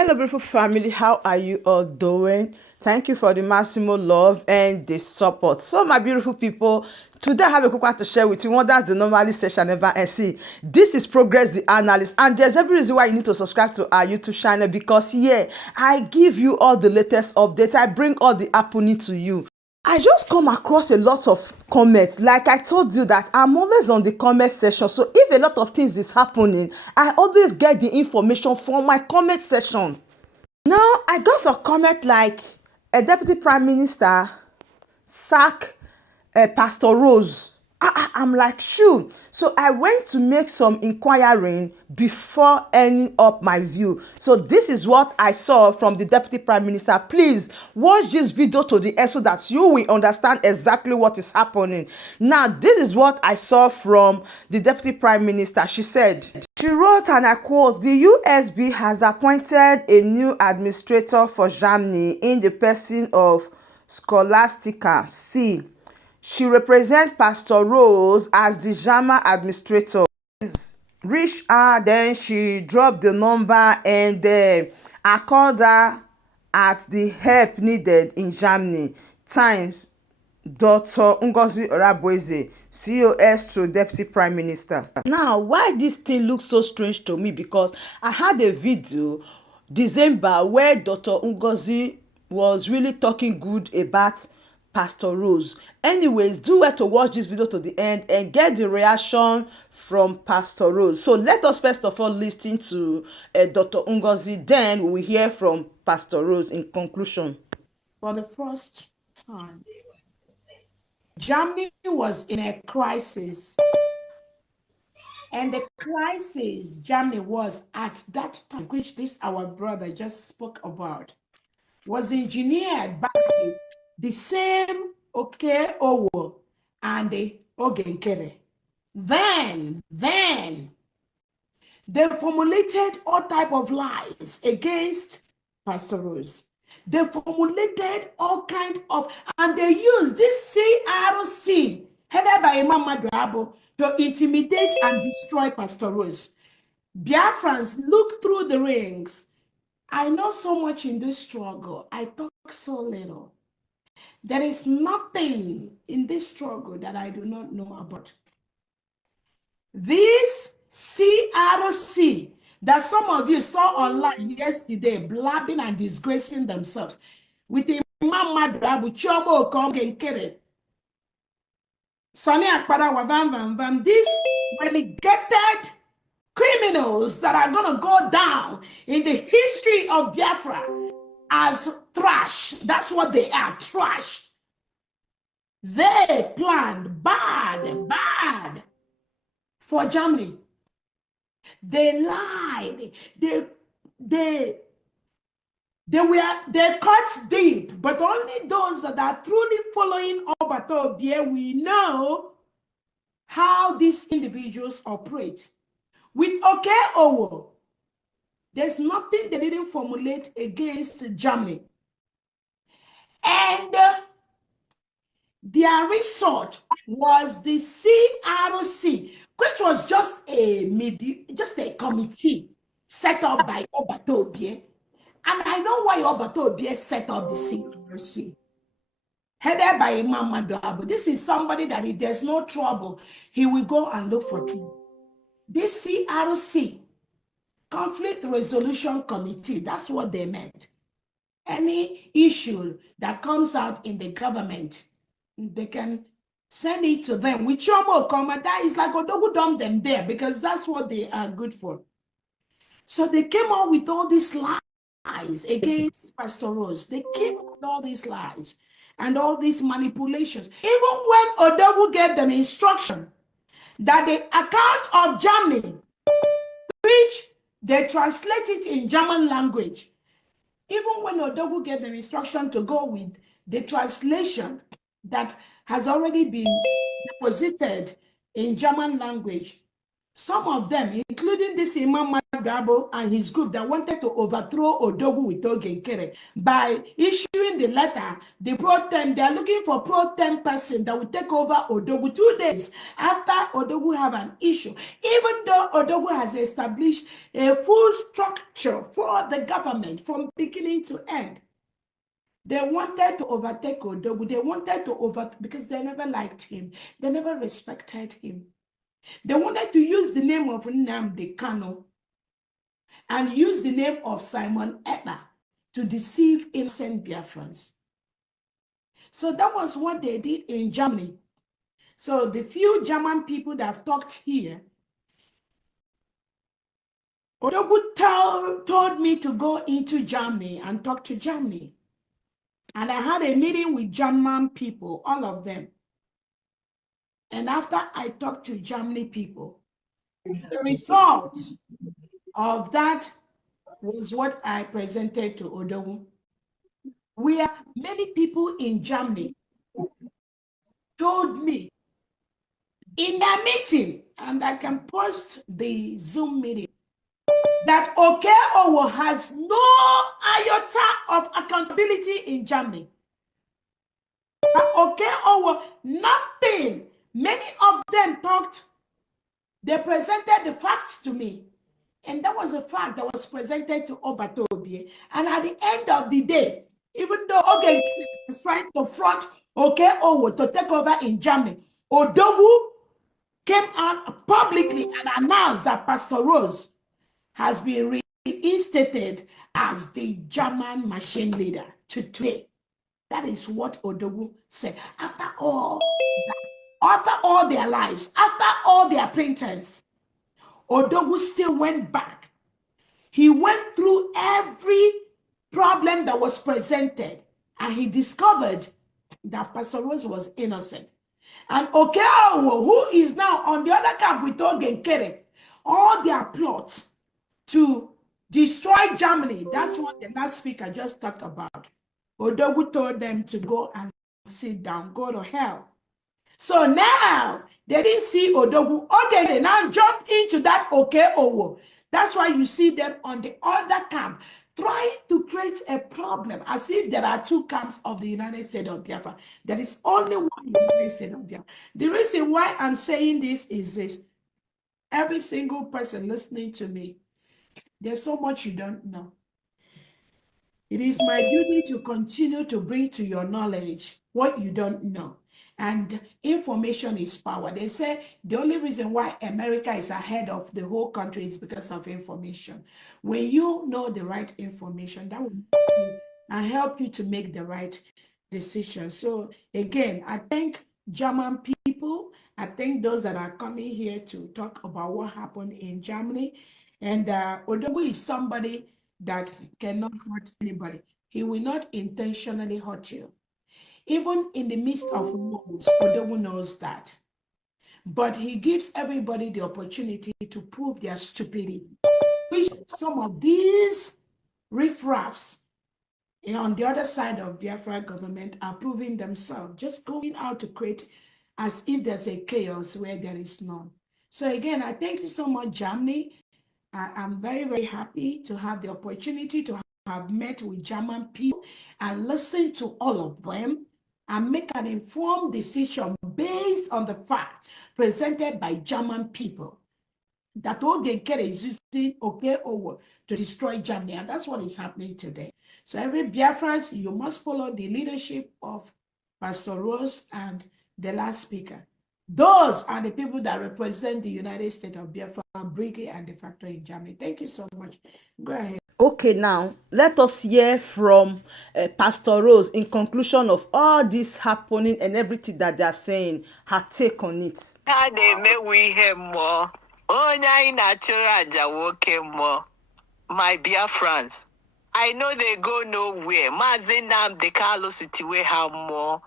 Hello, beautiful family. How are you all doing? Thank you for the maximum love and the support. So, my beautiful people, today I have a quick one to share with you. One that's the normally session never and see. This is Progress the Analyst, and there's every reason why you need to subscribe to our YouTube channel because I give you all the latest updates. I bring all the happening to you. I just come across a lot of comments. Like I told you that I'm always on the comment section. So if a lot of things is happening, I always get the information from my comment section. Now I got some comment like a deputy prime minister sack Pastor Rose. I'm like, shoot. So I went to make some inquiring before ending up my view. So this is what I saw from the Deputy Prime Minister. Please watch this video to the end so that you will understand exactly what is happening. Now, this is what I saw from the Deputy Prime Minister. She said, she wrote, and I quote, the USB has appointed a new administrator for Germany in the person of Scholastica C. She represents Pastor Rose as the German administrator. Reached her, then she dropped the number and I called her at the help needed in Germany. Times Dr. Ngozi COS to Deputy Prime Minister. Now, why this thing looks so strange to me? Because I had a video December where Dr. Ngozi was really talking good about Pastor Rose. Anyways, do well to watch this video to the end and get the reaction from Pastor Rose. So let us first of all listen to Dr. Ngozi, then we will hear from Pastor Rose in conclusion. For the first time, Germany was in a crisis. And the crisis Germany was at that time, which this our brother just spoke about, was engineered by the same Owo and the Ogenkere. Then they formulated all type of lies against Pastor Rose. They formulated all kind of, and they used this CRC headed by Imam Madrabo to intimidate and destroy Pastor Rose. Biafrans, look through the rings. I know so much in this struggle. I talk so little. There is nothing in this struggle that I do not know about. This CRC that some of you saw online yesterday, blabbing and disgracing themselves with the Imam Madrabu, Chomo Okongenkere, Sani Akpada Wabam, these relegated criminals that are going to go down in the history of Biafra as trash. That's what they are, trash. They planned bad for Germany. They lied. They cut deep, but only those that are truly following Obatobie, we know how these individuals operate. With Owo, there's nothing they didn't formulate against Germany. And their resort was the CRC, which was just a committee set up by Obatobie. And I know why Obatobie set up the CRC, headed by Imam Madrabo. This is somebody that if there's no trouble, he will go and look for trouble. This CRC, Conflict Resolution Committee, that's what they meant. Any issue that comes out in the government, they can send it to them. With Chomo Okoma, that is like Odogu dump them there because that's what they are good for. So they came out with all these lies against Pastor Rose. They came up with all these lies and all these manipulations. Even when Odogu gave them instruction that the account of Germany, which they translate it in German language, even when Odogu gave them instruction to go with the translation that has already been deposited in German language, Some of them, including this Imam Madabo and his group that wanted to overthrow Odogwu with Ogenkere by issuing the letter, they are looking for pro-tem person that will take over Odogwu 2 days after Odogwu have an issue. Even though Odogwu has established a full structure for the government from beginning to end, they wanted to overtake Odogwu. They wanted to because they never liked him. They never respected him. They wanted to use the name of Nnamdi Kanu and use the name of Simon Ekpa to deceive innocent Biafrans. So that was what they did in Germany. So the few German people that have talked here, Odogwu told me to go into Germany and talk to Germany. And I had a meeting with German people, all of them. And after I talked to Germany people, the result of that was what I presented to Odogwu. Where many people in Germany told me in their meeting, and I can post the Zoom meeting, that Okeowo has no iota of accountability in Germany. That Okeowo, nothing. Many of them talked, they presented the facts to me. And that was a fact that was presented to Obatobie. And at the end of the day, even though Ogenkere is trying to front Okeowo to take over in Germany, Odogwu came out publicly and announced that Pastor Rose has been reinstated as the German machine leader today. That is what Odogwu said. After all their lives, after all their pretense, Odogwu still went back. He went through every problem that was presented, and he discovered that Pastor Rose was innocent. And Okeowo, who is now on the other camp with Ogenkere, all their plots to destroy Germany, that's what the last speaker just talked about. Odogwu told them to go and sit down, go to hell. So now, they didn't see Odogwu. Okay, they now jumped into that Okeowo. That's why you see them on the other camp, trying to create a problem, as if there are two camps of the United States of Biafra. There is only one United States of Biafra. The reason why I'm saying this is this. Every single person listening to me, there's so much you don't know. It is my duty to continue to bring to your knowledge what you don't know. And information is power. They say the only reason why America is ahead of the whole country is because of information. When you know the right information, that will help you to make the right decision. So again, I thank German people. I thank those that are coming here to talk about what happened in Germany. And Odogwu is somebody that cannot hurt anybody. He will not intentionally hurt you. Even in the midst of woes, Odogwu knows that. But he gives everybody the opportunity to prove their stupidity, which some of these riffraffs on the other side of Biafra government are proving themselves, just going out to create as if there's a chaos where there is none. So again, I thank you so much, Germany. I'm very, very happy to have the opportunity to have met with German people and listen to all of them and make an informed decision based on the facts presented by German people. That Ogenkere is using Okeowo to destroy Germany, and that's what is happening today. So every Biafrans, you must follow the leadership of Pastor Rose and the last speaker. Those are the people that represent the United States of Biafra, Brigade and the factory in Germany. Thank you so much. Go ahead. Okay, now let us hear from Pastor Rose in conclusion of all this happening and everything that they are saying, her take on it. My Biafrans, I know they go nowhere. Mazi Nnamdi Kanu City we have more.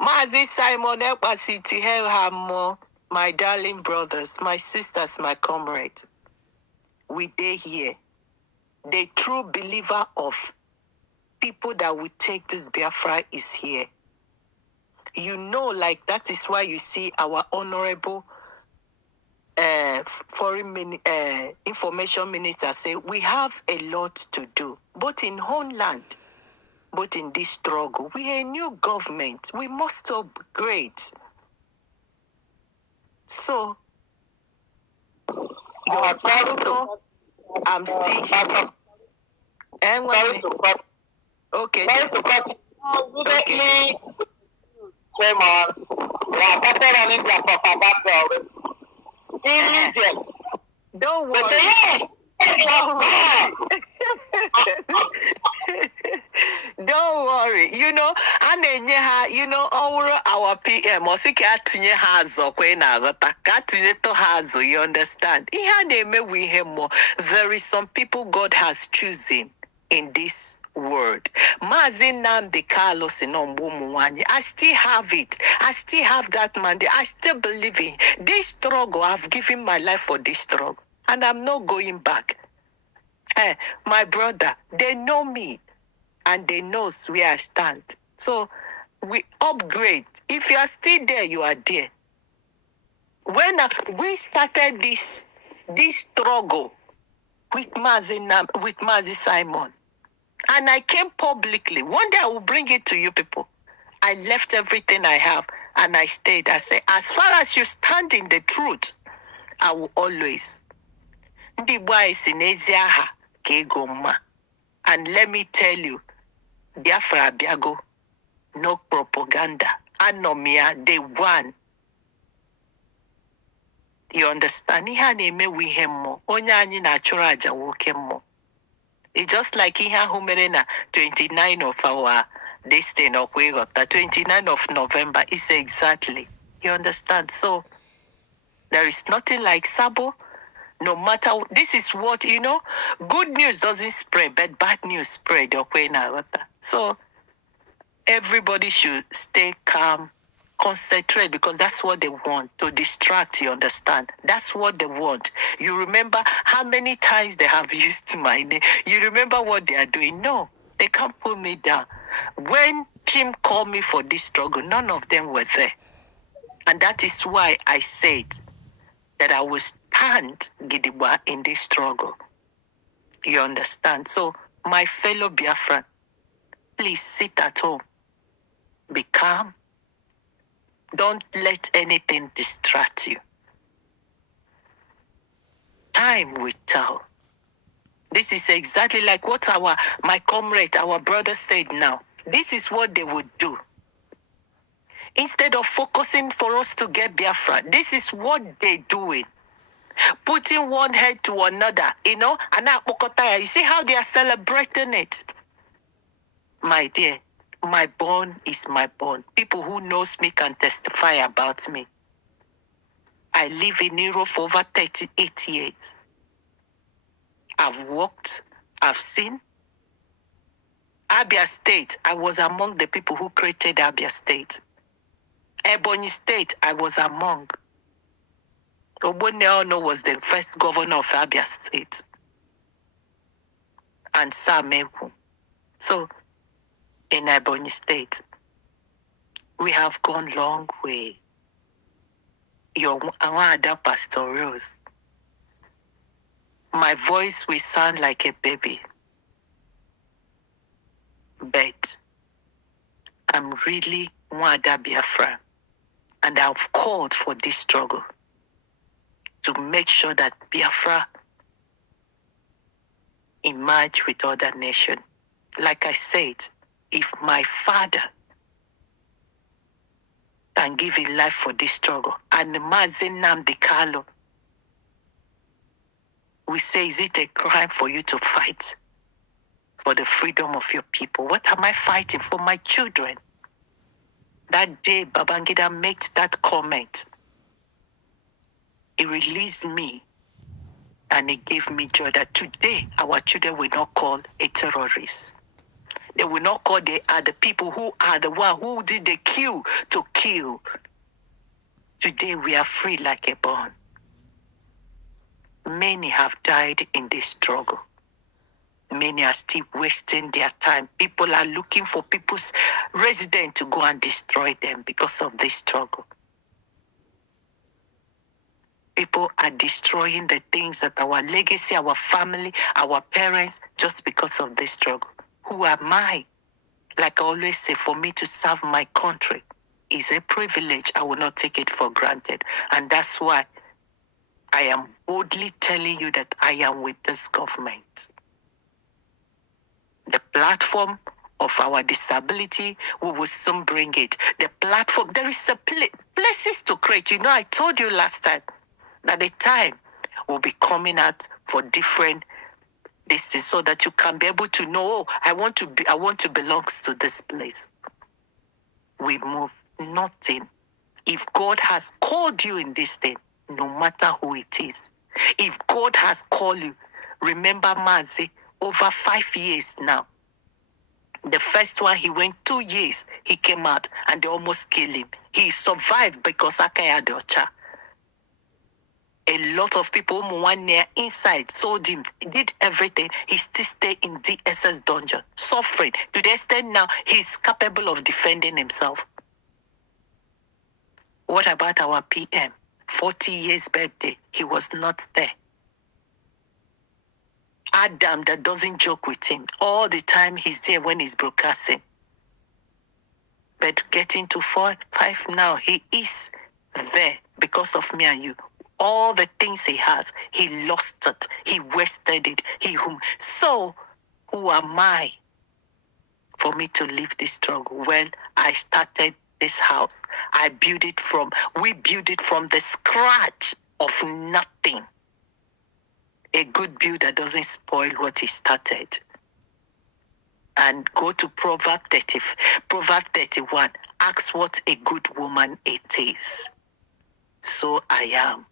Mazi Simon Ekpa City have more. My darling brothers, my sisters, my comrades, we dey here. The true believer of people that will take this Biafra is here. You know, like that is why you see our honorable information minister say we have a lot to do, both in homeland, both in this struggle. We are a new government. We must upgrade. So, your pastor, I'm still here. Sorry to cut. Okay. Sorry to cut. Immediately, came on. They are started running their propaganda already. Immediately. Don't They say, worry. yes, Don't worry. You know, our PM, you understand? There is some people God has chosen in this word. Mazinam Carlos I still have it. I still have that mandate. I still believe in this struggle. I've given my life for this struggle. And I'm not going back. My brother, they know me and they knows where I stand. So we upgrade. If you are still there, you are there. When we started this struggle with Mazi Simon, and I came publicly. One day I will bring it to you people. I left everything I have and I stayed. I said, as far as you stand in the truth, I will always. Ndị Igbo si n'ezi aha ka ego mma. And let me tell you, Biafra Biago, no propaganda. Anomia, they won. You understand? Ihe a na-emewe ihe mmụọ. Onye anyị na-achụrụ aja nwoke mmụọ. It's just like ihe ahụ mere na 29 of our this thing of we got the 29 of November is exactly. You understand? So there is nothing like Sabo. No matter, this is what, good news doesn't spread, but bad news spread. So everybody should stay calm, concentrate, because that's what they want, to distract, you understand? That's what they want. You remember how many times they have used my name? You remember what they are doing? No, they can't put me down. When Kim called me for this struggle, none of them were there. And that is why I said that I will stand Gidigba in this struggle. You understand? So, my fellow Biafran, please sit at home. Be calm. Don't let anything distract you. Time will tell. This is exactly like what my comrade, our brother said now. This is what they would do. Instead of focusing for us to get Biafra, this is what they're doing. Putting one head to another, and you see how they are celebrating it. My dear, my bond is my bond. People who knows me can testify about me. I live in Europe for over 38 years. I've walked, I've seen. Abia State, I was among the people who created Abia State. Ebonyi State, I was among. Ogbonne was the first governor of Abia State. And Samewu. So, in Ebonyi State, we have gone long way. Your other Pastor Rose. My voice will sound like a baby. But I'm really Nwada Biafra. And I've called for this struggle to make sure that Biafra emerge with other nations. Like I said, if my father can give his life for this struggle, and Mazi Nnamdi Kanu, we say, is it a crime for you to fight for the freedom of your people? What am I fighting for? My children. That day Babangida made that comment, it released me and it gave me joy that today our children will not call a terrorist. They will not call they are the people who are the one who did the kill to kill. Today we are free like a bird. Many have died in this struggle. Many are still wasting their time. People are looking for people's residents to go and destroy them because of this struggle. people are destroying the things that our legacy, our family, our parents, just because of this struggle. Who am I? Like I always say, for me to serve my country is a privilege. I will not take it for granted. And that's why I am boldly telling you that I am with this government. The platform of our disability, we will soon bring it. The platform, there is a places to create. You know, I told you last time that the time will be coming out for different distance so that you can be able to know, oh, I want to belong to this place. We move nothing. If God has called you in this thing, no matter who it is, if God has called you, remember Ngozi, over 5 years now. The first one, he went 2 years, he came out and they almost killed him. He survived because Akaya Docha. A lot of people who 1 year inside sold him, did everything. He still stayed in DSS dungeon, suffering to the extent now he's capable of defending himself. What about our PM? 40 years birthday, he was not there. Adam that doesn't joke with him. All the time he's there when he's broadcasting. But getting to 4, 5 now, he is there because of me and you. All the things he has, he lost it. He wasted it. So, who am I for me to leave this struggle? Well, I started this house. We built it from the scratch of nothing. A good builder doesn't spoil what he started. And go to Proverb 31. Ask what a good woman it is. So I am.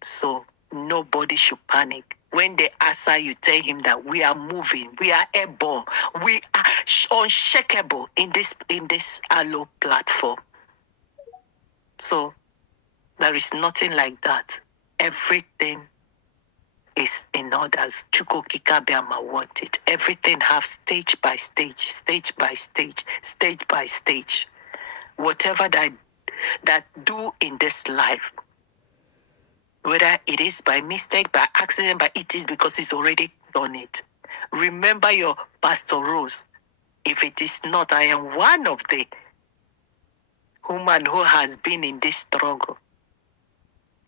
So nobody should panic. When they answer, you tell him that we are moving, we are airborne, we are unshakable in this Allo platform. So there is nothing like that. Everything is in order as Chuko Kikabiama wanted. Everything have stage by stage, stage by stage, stage by stage. Whatever that do in this life, whether it is by mistake, by accident, but it is because he's already done it. Remember your Pastor Rose. If it is not, I am one of the woman who has been in this struggle.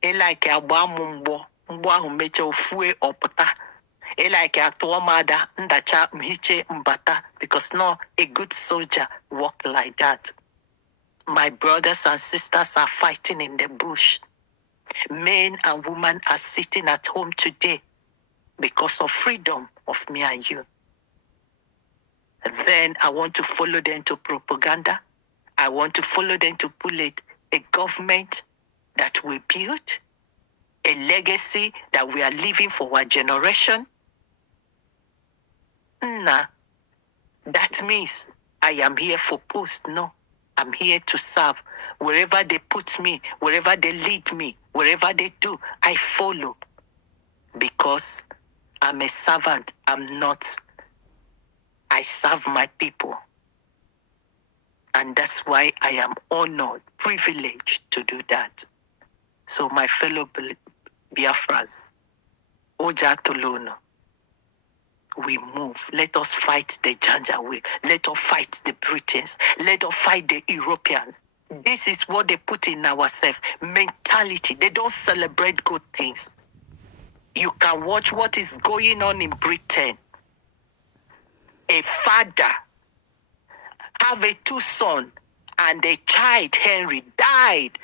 Like mgbo ahụ mecha ofue ọpụta. Like atụọmada ndacha mhiche mbata. Because no, a good soldier walk like that. My brothers and sisters are fighting in the bush. Men and women are sitting at home today because of freedom of me and you. Then I want to follow them to propaganda. I want to follow them to pull it a government that we build, a legacy that we are leaving for our generation. Nah, that means I am here for post. No, I'm here to serve. Wherever they put me, wherever they lead me, wherever they do, I follow. Because I'm a servant. I serve my people. And that's why I am honored, privileged to do that. So my fellow Biafrans, Oja Tolono, we move. Let us fight the Janjaweed. Let us fight the Britons. Let us fight the Europeans. This is what they put in ourselves. Mentality. They don't celebrate good things. You can watch what is going on in Britain. A father have 2 sons and a child, Henry, died.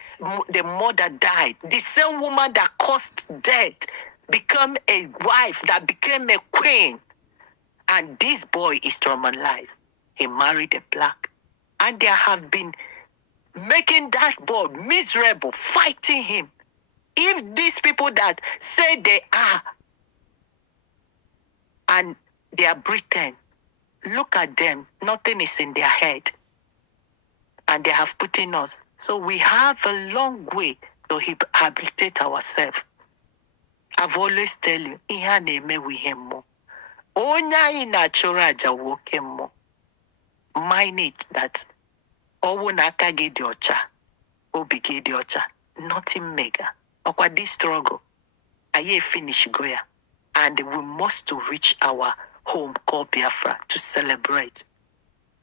The mother died. The same woman that caused death became a wife that became a queen. And this boy is traumatized. He married a black. And they have been making that boy miserable, fighting him. If these people that say they are, and they are Britain, look at them, nothing is in their head. And they have put in us. So we have a long way to rehabilitate ourselves. I've always tell you, ihe na-eme we him more. Onye anyị na-achụrụ aja nwoke mmụọ. Mind it that ọwụ na aka gị dị ọcha, obi gị dị ọcha. nothing mega. Okwa this struggle. Aye finish goya. And we must to reach our home called Biafra to celebrate.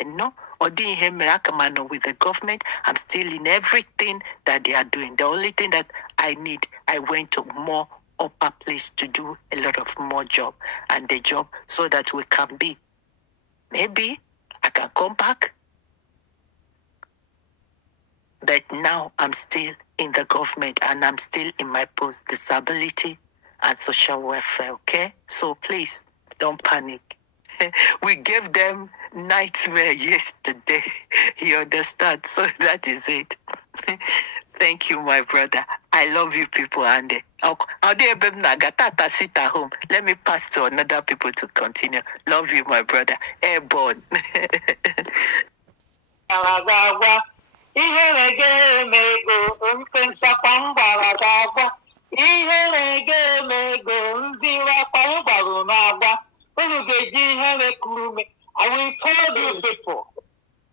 No, or didn't hear miracle with the government. I'm still in everything that they are doing. The only thing that I need, I went to more upper place to do a lot of more job and the job so that we can be. Maybe I can come back. But now I'm still in the government and I'm still in my post disability and social welfare. Okay, so please don't panic. We gave them nightmare yesterday. You understand? So that is it. Thank you, my brother. I love you people, Andy. Sit at home. Let me pass to another people to continue. Love you, my brother. Airborne. Ihere ga-eme ego mfe nsakwa mgbara ga-agwa ihere ga-eme ego ndị wakwa mgbarụ na-agwa unu ga-eji ihere kuru ume. I will tell you people.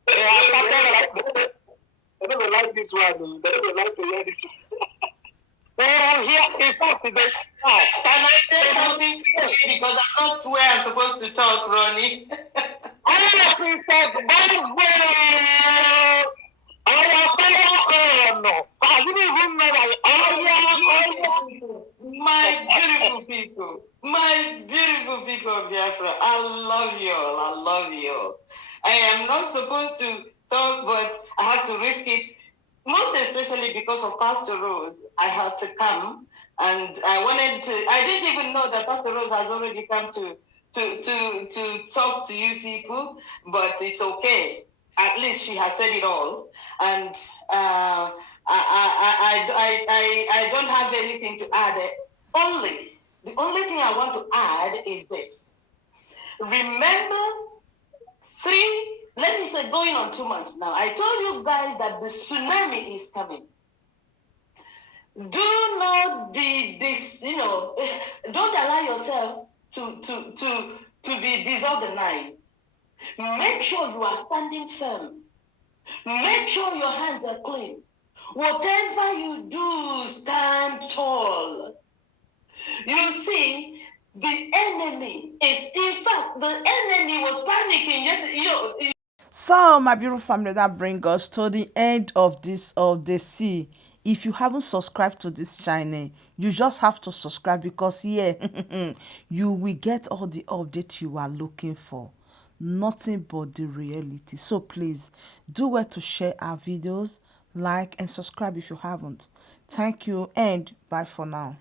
I don't like this one. They don't like to hear this. Well, here in fact, can I say something? Because I'm not where I'm supposed to talk, Ronnie. Oh, princess, very well. My beautiful people of Biafra, I love you all. I love you all. I am not supposed to talk, but I have to risk it. Most especially because of Pastor Rose, I had to come, and I didn't even know that Pastor Rose has already come to talk to you people, but it's okay. At least she has said it all, and I don't have anything to add. The only thing I want to add is this. Remember, let me say, going on 2 months now, I told you guys that the tsunami is coming. Do not be this, don't allow yourself to be disorganized. Make sure you are standing firm. Make sure your hands are clean. Whatever you do, stand tall. You see, the enemy was panicking yesterday. So, my beautiful family, that brings us to the end of the sea. If you haven't subscribed to this channel, you just have to subscribe, because here you will get all the updates you are looking for. Nothing but the reality. So please do well to share our videos, like and subscribe if you haven't. Thank you and bye for now.